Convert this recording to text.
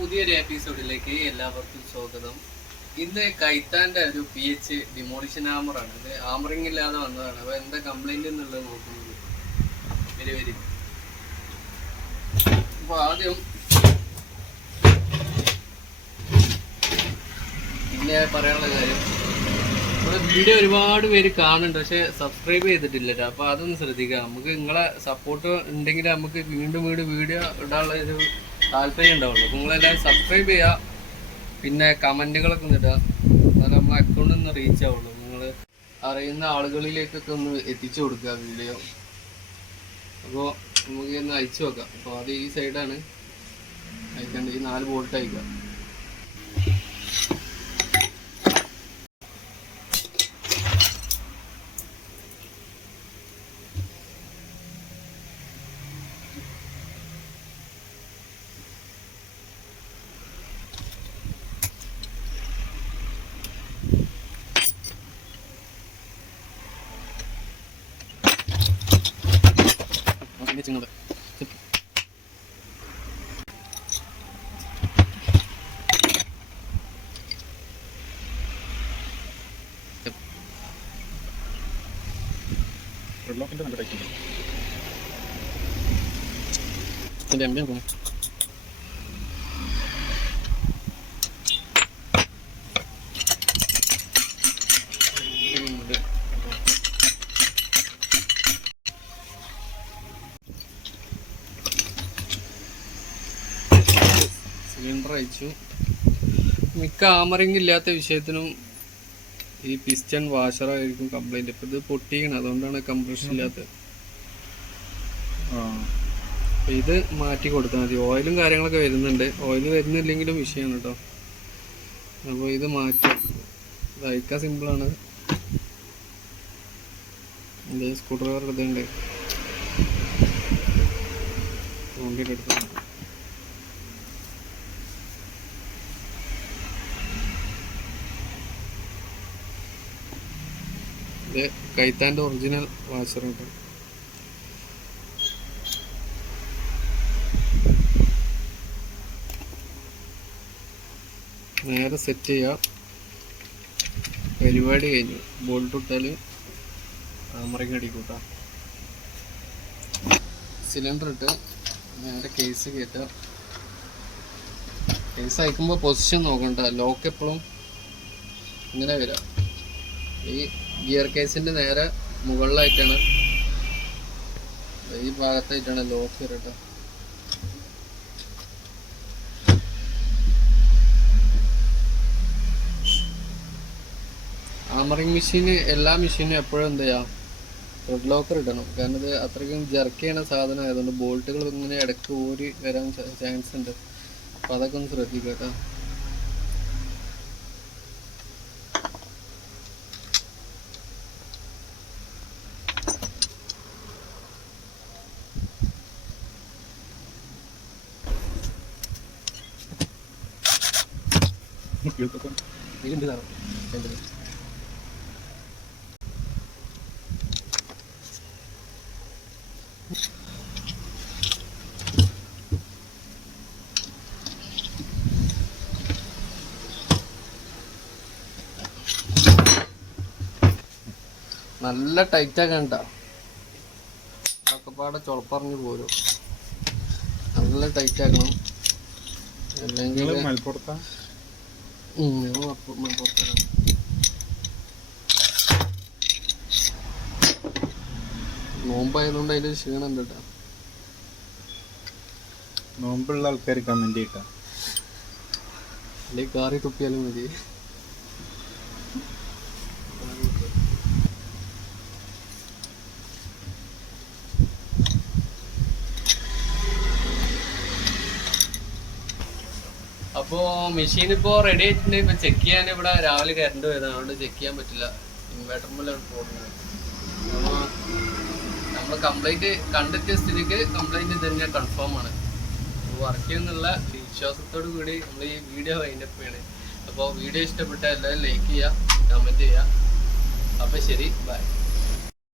പുതിയൊരു എപ്പിസോഡിലേക്ക് എല്ലാവർക്കും സ്വാഗതം. ഇന്ന് കൈത്താന്റെ ഒരു പി എച്ച് ഡിമോളിഷൻ ആമറാണ് ഇത് ആമറിംഗ് ഇല്ലാതെ വന്നതാണ്. അപ്പൊ എന്താ കംപ്ലൈന്റ് എന്നുള്ളത് നോക്കുന്നത്? വരി വരി. അപ്പൊ ആദ്യം പിന്നെ പറയാനുള്ള കാര്യം വീഡിയോ ഒരുപാട് പേര് കാണുന്നുണ്ട് പക്ഷെ സബ്സ്ക്രൈബ് ചെയ്തിട്ടില്ല അപ്പോൾ അപ്പൊ അതൊന്ന് ശ്രദ്ധിക്കുക നമുക്ക് നിങ്ങളെ സപ്പോർട്ട് ഉണ്ടെങ്കിൽ നമുക്ക് വീണ്ടും വീണ്ടും വീഡിയോ ഇടാനുള്ള ഒരു താല്പര്യം ഉണ്ടാവുള്ളൂ. അപ്പൊ നിങ്ങളെല്ലാവരും സബ്സ്ക്രൈബ് ചെയ്യുക. പിന്നെ കമന്റുകളൊക്കെ ഇടുക. എന്നാലും നമ്മളെ അക്കൗണ്ട് ഒന്ന് റീച്ച് ആവുള്ളൂ. നിങ്ങൾ അറിയുന്ന ആളുകളിലേക്കൊക്കെ ഒന്ന് എത്തിച്ചു കൊടുക്കുക വീഡിയോ അപ്പോൾ നമുക്ക് ഒന്ന് അയച്ചു വെക്കാം. അപ്പോൾ അത് ഈ സൈഡാണ് അയക്കേണ്ടത് ഈ നാല് ബോൾട്ട് അയക്കാം ഓക്കെ നിങ്ങൾ ഇതിന്റെ എം ബി നോക്കണം സിലിണ്ടർ അയച്ചു മിക്ക ആമറിങ് ഇല്ലാത്ത വിഷയത്തിനും ഈ പിസ്റ്റൺ വാഷറായിരിക്കും കംപ്ലൈന്റ് ഇപ്പൊ ഇത് പൊട്ടിക്കണം അതുകൊണ്ടാണ് കംപ്രഷൻ ഇല്ലാത്തത്. ഇത് മാറ്റി കൊടുത്താൽ മതി. ഓയിലും കാര്യങ്ങളൊക്കെ വരുന്നുണ്ട്. ഓയിൽ വരുന്നില്ലെങ്കിലും വിഷയമാണ് കേട്ടോ അപ്പോൾ ഇത് മാറ്റി. ലൈക്ക സിമ്പിൾ ആണ്. ഇത് സ്ക്രൂ ഡ്രൈവർ എടുത്തുണ്ട് നോക്കിയിട്ട് എടുത്തു ഇത് കൈത്താന്റെ ഒറിജിനൽ വാച്ചർ കേട്ടോ. നേരെ സെറ്റ് ചെയ്യാം. പരിപാടി കഴിഞ്ഞു. ബോൾട്ട് ഇട്ടാൽ ആമറിങ് അടിക്കൂട്ടാ. സിലിണ്ടർ ഇട്ട് നേരെ കേസ് കയറ്റുക കേസ് അയക്കുമ്പോൾ പൊസിഷൻ നോക്കണ്ട. ലോക്ക് എപ്പോഴും ഇങ്ങനെ വരാം. ഈ ഗിയർ കേസിന്റെ നേരെ മുകളിലായിട്ടാണ്. ഈ ഭാഗത്തായിട്ടാണ് ലോക്ക് വരട്ടെ ആമറിങ് മെഷീന് എല്ലാ മെഷീനും എപ്പോഴും എന്ത് ചെയ്യാം? റെഡ് ലോക്കർ ഇടണം. കാരണം ഇത് അത്രയ്ക്കും ജർക്ക് ചെയ്യണ സാധനം ആയതുകൊണ്ട് ബോൾട്ടുകൾ ഇങ്ങനെ ഇടയ്ക്ക് ഊരി വരാൻ ചാൻസ് ഉണ്ട്. അപ്പോൾ അതൊക്കെ ഒന്ന് ശ്രദ്ധിക്കാം കേട്ടോ. ഇതിലുണ്ട് സാറോ വേണ്ടത് നല്ല ടൈറ്റ് ആക്കാൻ കേട്ടോ ഒക്കെ പോരും. നല്ല ടൈറ്റ് ആക്കണം. അല്ലെങ്കിൽ നിങ്ങൾ ഉം, ഞങ്ങൾ അപ്പ- നോമ്പായതുകൊണ്ട് അതിന്റെ ക്ഷീണം കേട്ടോ നോമ്പുള്ള ആൾക്കാർ കമന്റ് ചെയ്യട്ടാ. അല്ലെങ്കിൽ കാറി തുപ്പിയാലും മതി. അപ്പോ മെഷീൻ ഇപ്പോ റെഡി ആയിട്ടുണ്ട്. ഇപ്പൊ ചെക്ക് ചെയ്യാൻ ഇവിടെ രാവിലെ കറണ്ട് പോയതാണ് അതുകൊണ്ട് ചെക്ക് ചെയ്യാൻ പറ്റില്ല. ഇൻവേർട്ടർ മുല്ലാണ് പോകുന്നത് നമ്മൾ കംപ്ലൈന്റ് കണ്ടെത്തിയ സ്ഥിതിക്ക് കംപ്ലൈന്റ് തന്നെ കൺഫേം ആണ്. വർക്ക് ചെയ്യുന്നുള്ള വിശ്വാസത്തോടു കൂടി നമ്മൾ ഈ വീഡിയോ വൈൻഡപ്പ് ചെയ്യണേ. അപ്പോൾ വീഡിയോ ഇഷ്ടപ്പെട്ട എല്ലാവരും ലൈക്ക് ചെയ്യുക കമന്റ് ചെയ്യുക അപ്പോൾ ശരി ബൈ